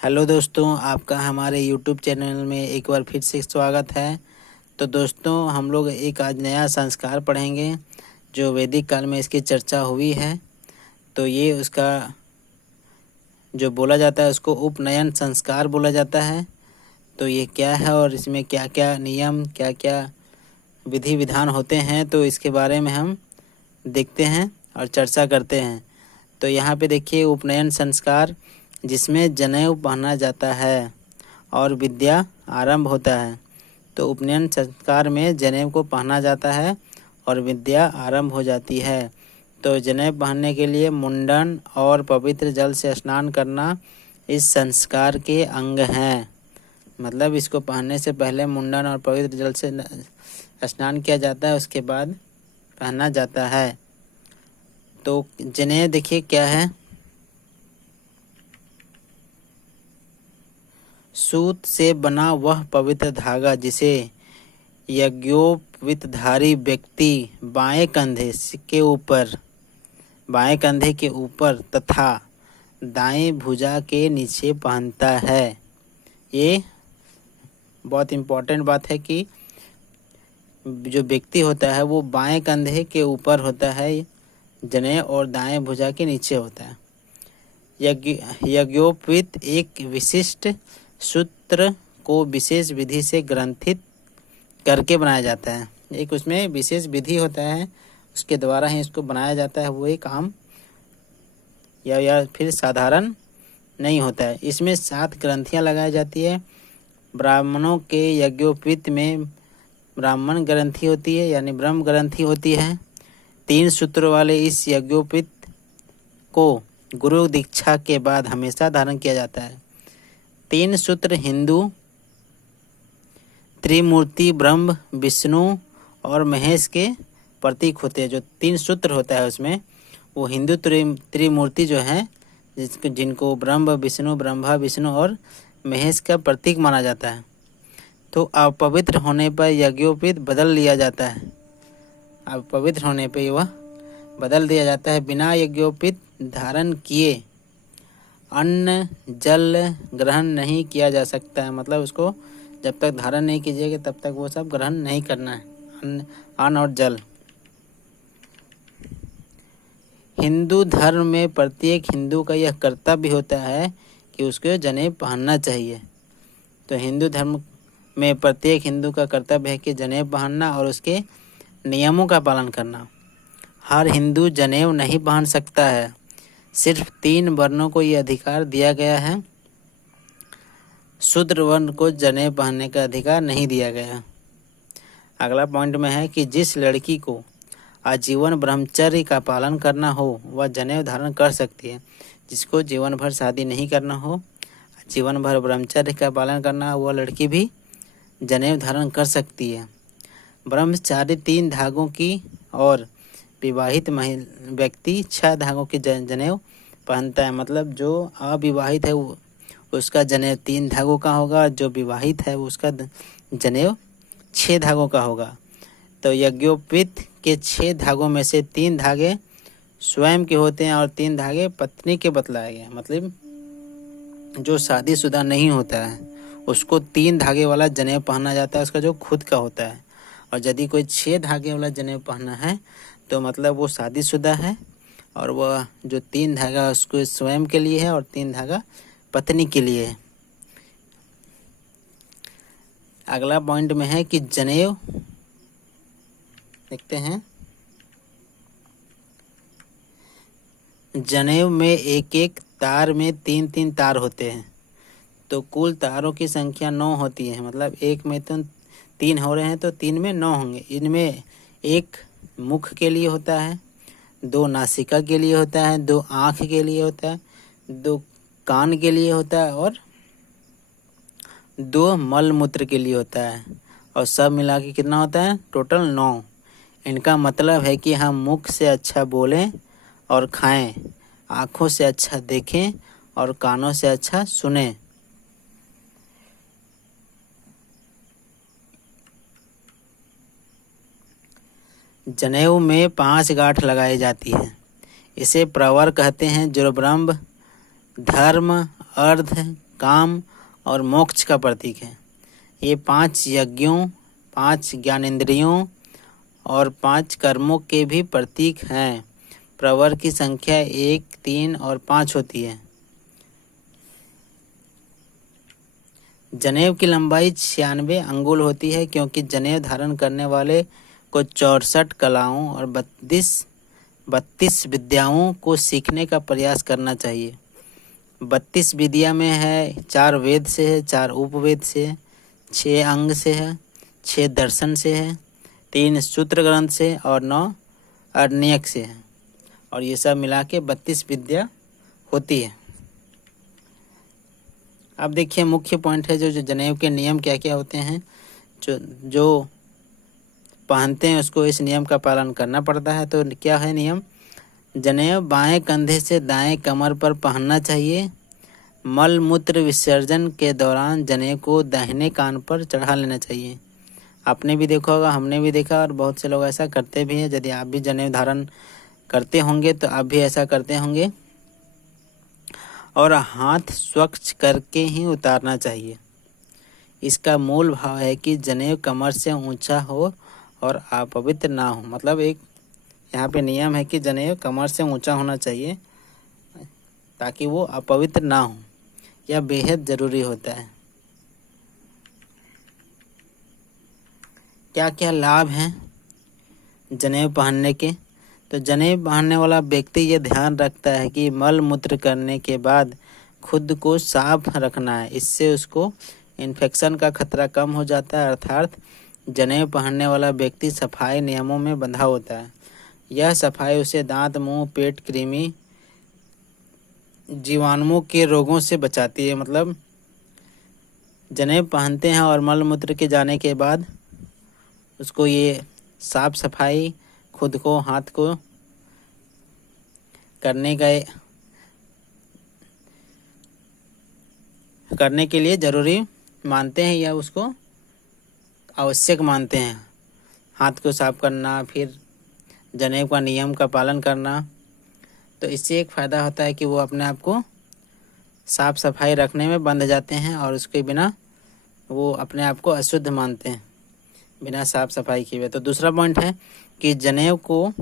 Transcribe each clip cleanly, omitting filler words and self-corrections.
Hello दोस्तों, आपका हमारे यूट्यूब चैनल में एक बार फिर से स्वागत है। तो दोस्तों, हम लोग एक आज नया संस्कार पढ़ेंगे जो वैदिक काल में इसकी चर्चा हुई है। तो ये उसका जो बोला जाता है उसको उपनयन संस्कार बोला जाता है। तो ये क्या है और इसमें क्या क्या नियम, क्या क्या विधि विधान होते हैं, तो इसके बारे में हम देखते हैं और चर्चा करते हैं। तो यहाँ पे देखिए, उपनयन संस्कार जिसमें जनेऊ पहना जाता है और विद्या आरंभ होता है। तो उपनयन संस्कार में जनेऊ को पहना जाता है और विद्या आरंभ हो जाती है। तो जनेऊ पहनने के लिए मुंडन और पवित्र जल से स्नान करना इस संस्कार के अंग हैं। मतलब इसको पहनने से पहले मुंडन और पवित्र जल से स्नान किया जाता है, उसके बाद पहना जाता है। तो जनेऊ देखिए क्या है। सूत से बना वह पवित्र धागा जिसे यज्ञोपवीतधारी व्यक्ति बाएं कंधे के ऊपर तथा दाएं भुजा के नीचे पहनता है। ये बहुत इम्पोर्टेंट बात है कि जो व्यक्ति होता है वो बाएं कंधे के ऊपर होता है जनेऊ और दाएं भुजा के नीचे होता है। यज्ञोपवीत एक विशिष्ट सूत्र को विशेष विधि से ग्रंथित करके बनाया जाता है। एक उसमें विशेष विधि होता है, उसके द्वारा ही इसको बनाया जाता है। वो एक आम या फिर साधारण नहीं होता है। इसमें 7 ग्रंथियां लगाई जाती है। ब्राह्मणों के यज्ञोपवीत में ब्राह्मण ग्रंथि होती है, यानी ब्रह्म ग्रंथि होती है। 3 सूत्र वाले इस यज्ञोपवीत को गुरु दीक्षा के बाद हमेशा धारण किया जाता है। 3 सूत्र हिंदू त्रिमूर्ति ब्रह्म, विष्णु और महेश के प्रतीक होते हैं। जो 3 सूत्र होता है उसमें वो हिंदू त्रिमूर्ति जो है जिनको ब्रह्म विष्णु और महेश का प्रतीक माना जाता है। तो अपवित्र होने पर यज्ञोपवीत बदल लिया जाता है। अपवित्र होने पर वह बदल दिया जाता है। बिना यज्ञोपवीत धारण किए अन्न जल ग्रहण नहीं किया जा सकता है। मतलब उसको जब तक धारण नहीं कीजिएगा तब तक वो सब ग्रहण नहीं करना है, अन्न और जल। हिंदू धर्म में प्रत्येक हिंदू का यह कर्तव्य होता है कि उसको जनेऊ पहनना चाहिए। तो हिंदू धर्म में प्रत्येक हिंदू का कर्तव्य है कि जनेऊ पहनना और उसके नियमों का पालन करना। हर हिंदू जनेऊ नहीं पहन सकता है। सिर्फ 3 वर्णों को ये अधिकार दिया गया है। शूद्र वर्ण को जनेऊ पहनने का अधिकार नहीं दिया गया। अगला पॉइंट में है कि जिस लड़की को आजीवन ब्रह्मचर्य का पालन करना हो वह जनेऊ धारण कर सकती है। जिसको जीवन भर शादी नहीं करना हो, जीवन भर ब्रह्मचर्य का पालन करना हो, वह लड़की भी जनेऊ धारण कर सकती है। ब्रह्मचारी 3 धागों की और विवाहित व्यक्ति 6 धागों की जनेऊ पहनता है। मतलब जो अविवाहित है उसका जनेऊ 3 धागों का होगा, जो विवाहित है उसका जनेऊ 6 धागों का होगा। तो यज्ञोपवीत के 6 धागों में से 3 धागे स्वयं के होते हैं और 3 धागे पत्नी के बतलाए गए। मतलब जो शादीशुदा नहीं होता है उसको 3 धागे वाला जनेऊ पहना जाता है, उसका जो खुद का होता है। और यदि कोई 6 धागे वाला जनेऊ पहना है तो मतलब वो शादीशुदा है और वह जो 3 धागा उसको स्वयं के लिए है और 3 धागा पत्नी के लिए है। अगला पॉइंट में है कि जनेऊ देखते हैं। जनेऊ में एक एक तार में 3-3 तार होते हैं। तो कुल तारों की संख्या 9 होती है। मतलब एक में तो 3 हो रहे हैं तो 3 में 9 होंगे। इनमें एक मुख के लिए होता है, 2 नासिका के लिए होता है, 2 आँख के लिए होता है, 2 कान के लिए होता है और 2 मल मूत्र के लिए होता है। और सब मिला के कितना होता है? टोटल 9। इनका मतलब है कि हम मुख से अच्छा बोलें और खाएं, आँखों से अच्छा देखें और कानों से अच्छा सुनें। जनेऊ में 5 गांठ लगाई जाती है। इसे प्रवर कहते हैं, जो ब्रह्म धर्म अर्थ काम और मोक्ष का प्रतीक है। ये 5 यज्ञों, 5 ज्ञानेंद्रियों और 5 कर्मों के भी प्रतीक हैं। प्रवर की संख्या 1, 3 और 5 होती है। जनेऊ की लंबाई 96 अंगुल होती है, क्योंकि जनेऊ धारण करने वाले को 64 कलाओं और 32 विद्याओं को सीखने का प्रयास करना चाहिए। 32 विद्या में है 4 वेद से है, 4 उपवेद से है, 6 अंग से है, 6 दर्शन से है, 3 सूत्र ग्रंथ से और 9 अरण्यक से है। और ये सब मिला के 32 विद्या होती है। अब देखिए मुख्य पॉइंट है जो जनेऊ के नियम क्या क्या होते हैं। जो पहनते हैं उसको इस नियम का पालन करना पड़ता है। तो क्या है नियम? जनेऊ बाएं कंधे से दाएं कमर पर पहनना चाहिए। मल मूत्र विसर्जन के दौरान जनेऊ को दाहिने कान पर चढ़ा लेना चाहिए। आपने भी देखा होगा, हमने भी देखा और बहुत से लोग ऐसा करते भी हैं। यदि आप भी जनेऊ धारण करते होंगे तो आप भी ऐसा करते होंगे। और हाथ स्वच्छ करके ही उतारना चाहिए। इसका मूल भाव है कि जनेऊ कमर से ऊंचा हो और अपवित्र ना हो। मतलब एक यहाँ पे नियम है कि जनेऊ कमर से ऊंचा होना चाहिए ताकि वो अपवित्र ना हो। यह बेहद ज़रूरी होता है। क्या क्या लाभ हैं जनेऊ पहनने के? तो जनेऊ पहनने वाला व्यक्ति ये ध्यान रखता है कि मल मूत्र करने के बाद खुद को साफ रखना है। इससे उसको इन्फेक्शन का खतरा कम हो जाता है। अर्थात जनेऊ पहनने वाला व्यक्ति सफाई नियमों में बंधा होता है। यह सफाई उसे दांत, मुंह, पेट, कृमि, जीवाणुओं के रोगों से बचाती है। मतलब जनेऊ पहनते हैं और मल मूत्र के जाने के बाद उसको ये साफ सफाई खुद को, हाथ को करने के लिए ज़रूरी मानते हैं या उसको आवश्यक मानते हैं। हाथ को साफ करना, फिर जनेऊ का नियम का पालन करना। तो इससे एक फ़ायदा होता है कि वो अपने आप को साफ सफाई रखने में बंध जाते हैं और उसके बिना वो अपने आप को अशुद्ध मानते हैं बिना साफ सफाई किए हुए। तो दूसरा पॉइंट है कि जनेऊ को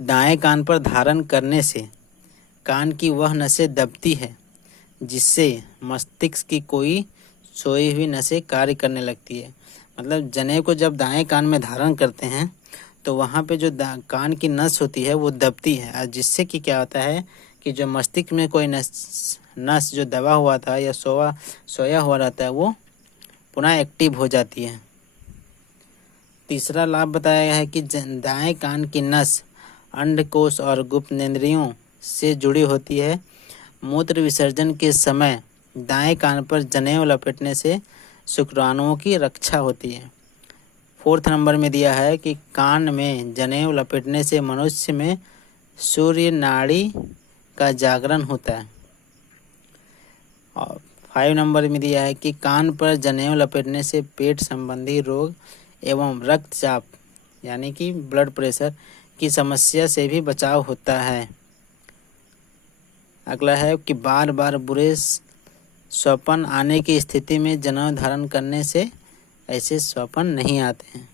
दाएं कान पर धारण करने से कान की वह नसें दबती है जिससे मस्तिष्क की कोई सोई हुई नसें कार्य करने लगती है। मतलब जनेऊ को जब दाएं कान में धारण करते हैं तो वहाँ पे जो कान की नस होती है वो दबती है, और जिससे कि क्या होता है कि जो मस्तिष्क में कोई नस जो दबा हुआ था या सोया हुआ रहता है वो पुनः एक्टिव हो जाती है। तीसरा लाभ बताया गया है कि दाएं कान की नस अंडकोश और गुप्तेंद्रियों से जुड़ी होती है। मूत्र विसर्जन के समय दाएं कान पर जनेऊ लपेटने से शुक्राणुओं की रक्षा होती है। 4 नंबर में दिया है कि कान में जनेऊ लपेटने से मनुष्य में सूर्य नाड़ी का जागरण होता है। और 5 नंबर में दिया है कि कान पर जनेऊ लपेटने से पेट संबंधी रोग एवं रक्तचाप यानी कि ब्लड प्रेशर की समस्या से भी बचाव होता है। अगला है कि बार बार बुरे स्वप्न आने की स्थिति में जनेऊ धारण करने से ऐसे स्वप्न नहीं आते हैं।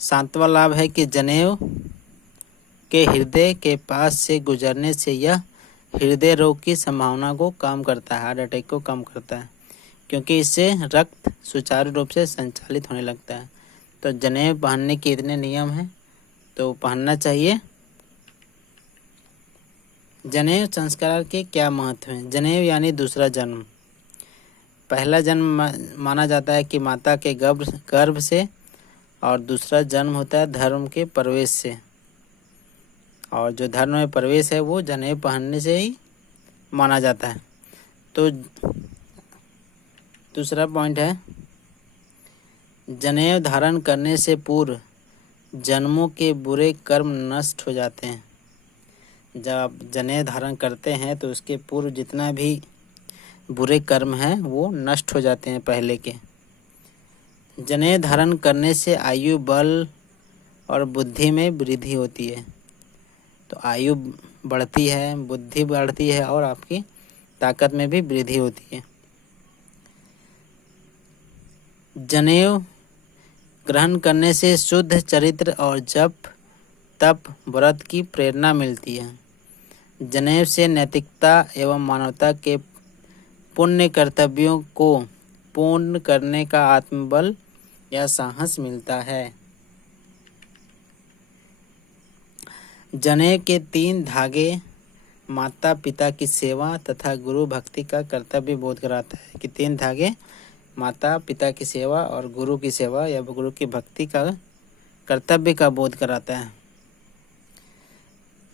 सातवां लाभ है कि जनेऊ के हृदय के पास से गुजरने से यह हृदय रोग की संभावना को कम करता है, हार्ट अटैक को कम करता है, क्योंकि इससे रक्त सुचारू रूप से संचालित होने लगता है। तो जनेऊ पहनने के इतने नियम हैं तो पहनना चाहिए। जनेऊ संस्कार के क्या महत्व हैं? जनेऊ यानी दूसरा जन्म। पहला जन्म माना जाता है कि माता के गर्भ से, और दूसरा जन्म होता है धर्म के प्रवेश से, और जो धर्म में प्रवेश है वो जनेऊ पहनने से ही माना जाता है। तो दूसरा पॉइंट है जनेऊ धारण करने से पूर्व जन्मों के बुरे कर्म नष्ट हो जाते हैं। जब आप जनेऊ धारण करते हैं तो उसके पूर्व जितना भी बुरे कर्म हैं वो नष्ट हो जाते हैं पहले के। जनेऊ धारण करने से आयु, बल और बुद्धि में वृद्धि होती है। तो आयु बढ़ती है, बुद्धि बढ़ती है और आपकी ताकत में भी वृद्धि होती है। जनेऊ ग्रहण करने से शुद्ध चरित्र और जप तप व्रत की प्रेरणा मिलती है। जनेऊ से नैतिकता एवं मानवता के पुण्य कर्तव्यों को पूर्ण करने का आत्मबल या साहस मिलता है। जनेऊ के 3 धागे माता पिता की सेवा तथा गुरु भक्ति का कर्तव्य बोध कराता है कि 3 धागे माता पिता की सेवा और गुरु की सेवा या गुरु की भक्ति का कर्तव्य का बोध कराता है।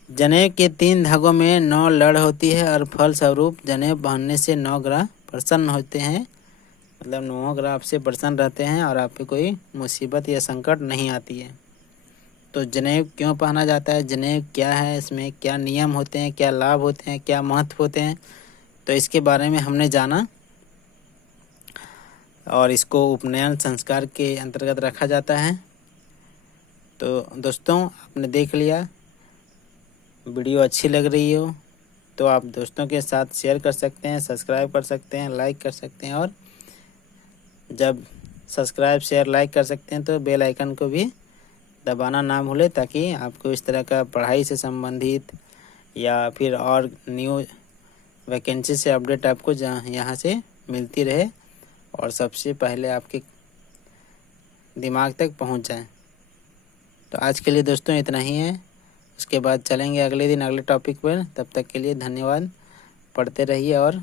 जनेऊ के 3 धागों में 9 लड़ होती है और फल स्वरूप जनेऊ पहनने से 9 ग्रह प्रसन्न होते हैं, मतलब 9 ग्रह आपसे प्रसन्न रहते हैं और आप पे कोई मुसीबत या संकट नहीं आती है। तो जनेऊ क्यों पहना जाता है, जनेऊ क्या है, इसमें क्या नियम होते हैं, क्या लाभ होते हैं, क्या महत्व होते हैं, तो इसके बारे में हमने जाना और इसको उपनयन संस्कार के अंतर्गत रखा जाता है। तो दोस्तों आपने देख लिया, वीडियो अच्छी लग रही हो तो आप दोस्तों के साथ शेयर कर सकते हैं, सब्सक्राइब कर सकते हैं, लाइक कर सकते हैं और जब सब्सक्राइब शेयर लाइक कर सकते हैं तो बेल आइकन को भी दबाना ना भूलें ताकि आपको इस तरह का पढ़ाई से संबंधित या फिर और न्यू वैकेंसी से अपडेट आपको यहाँ से मिलती रहे और सबसे पहले आपके दिमाग तक पहुँच जाए। तो आज के लिए दोस्तों इतना ही है, उसके बाद चलेंगे अगले दिन अगले टॉपिक पर। तब तक के लिए धन्यवाद, पढ़ते रहिए और